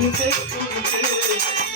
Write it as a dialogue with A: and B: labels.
A: music, music.